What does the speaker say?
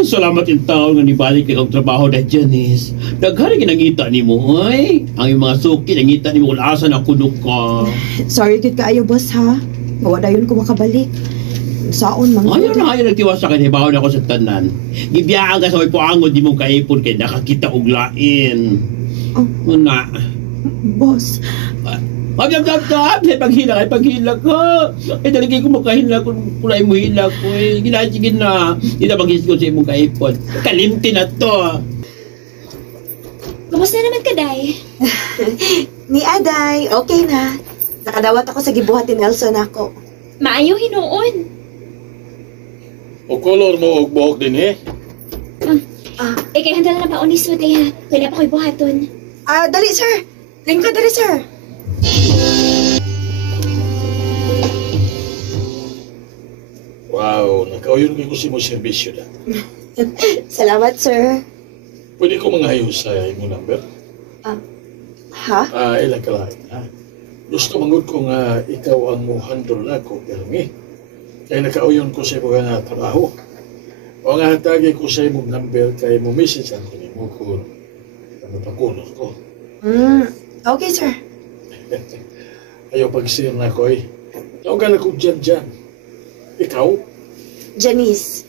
Ay, salamat yung taon nga nibalik kay kang trabaho na Janice. Daghari kinangita ni mo, ay. Ang yung mga suki, nangita ni mo kung asa na kuno ka. Sorry gid kaayo boss ha. Gawa dayon ko makabalik. Saon man. Ayaw na kayo nagtiwas sa kanibaw na ako sa tanan. Gibiyaan ka sa may puangod, di mong kaipon kay nakakita og lain. Oh. Una. Boss, Pag-agap-gap! Ay, paghila ko! Ay, talagay ko makahila kung kulay mo hila ko eh. Ginagigin na. Hindi na mag-isip ko sa imong kaipon. Kalimti na to. Kamusta naman ka, Day? ni Aday, okay na. Nakadawat ako sa gibuhat ni Nelson ako. Maayo hinuon. O kolor mo og buhok din eh. Kaya handa na ba unis mo, Day, ha? Kaya pa ko'y buhaton. Dali sir. Lingkod dali sir. Wow, nakauyon ko si mo serbisyo na. Salamat sir. Pwede ko mangayos sa imong number? Ha? Ilang ka lang, ha? Gusto mangod ko nga ikaw ang muhandol na ko, Pirmi. Kaya nakauyon ko sa imong nga trabaho. O nga hatagi ko sa imong number kay mo message ang kunimo kung ano pakunot ko. Okay sir. Ayaw pag-share na ko eh. Tawag ka na kong dyan. Ikaw? Janice.